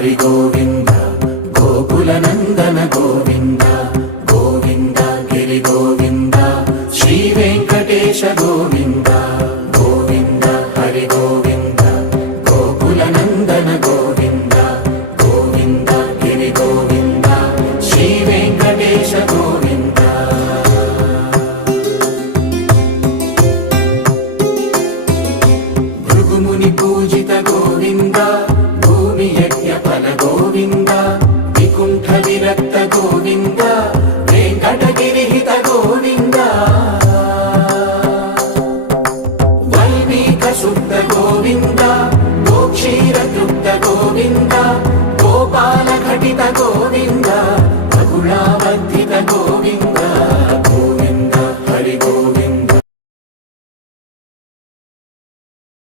హరి గోవింద గోకుల నందన గోవింద గోవింద గిరి గోవింద శ్రీ వెంకటేశ గోవింద గోవింద హరి గోవింద గోకుల నందన గోవింద గోవింద గిరి గోవింద శ్రీ వెంకటేశ గోవింద భృగుముని పూజిత గోవింద భూమి యజ్ఞ ఫల గోవింద వికుంఠ విరక్త గోవింద వెంకటగిరిహిత గోవింద వైదిక శుద్ధ గోవింద గోక్షీర తృప్త గోవింద గోపాల ఘటిత గోవింద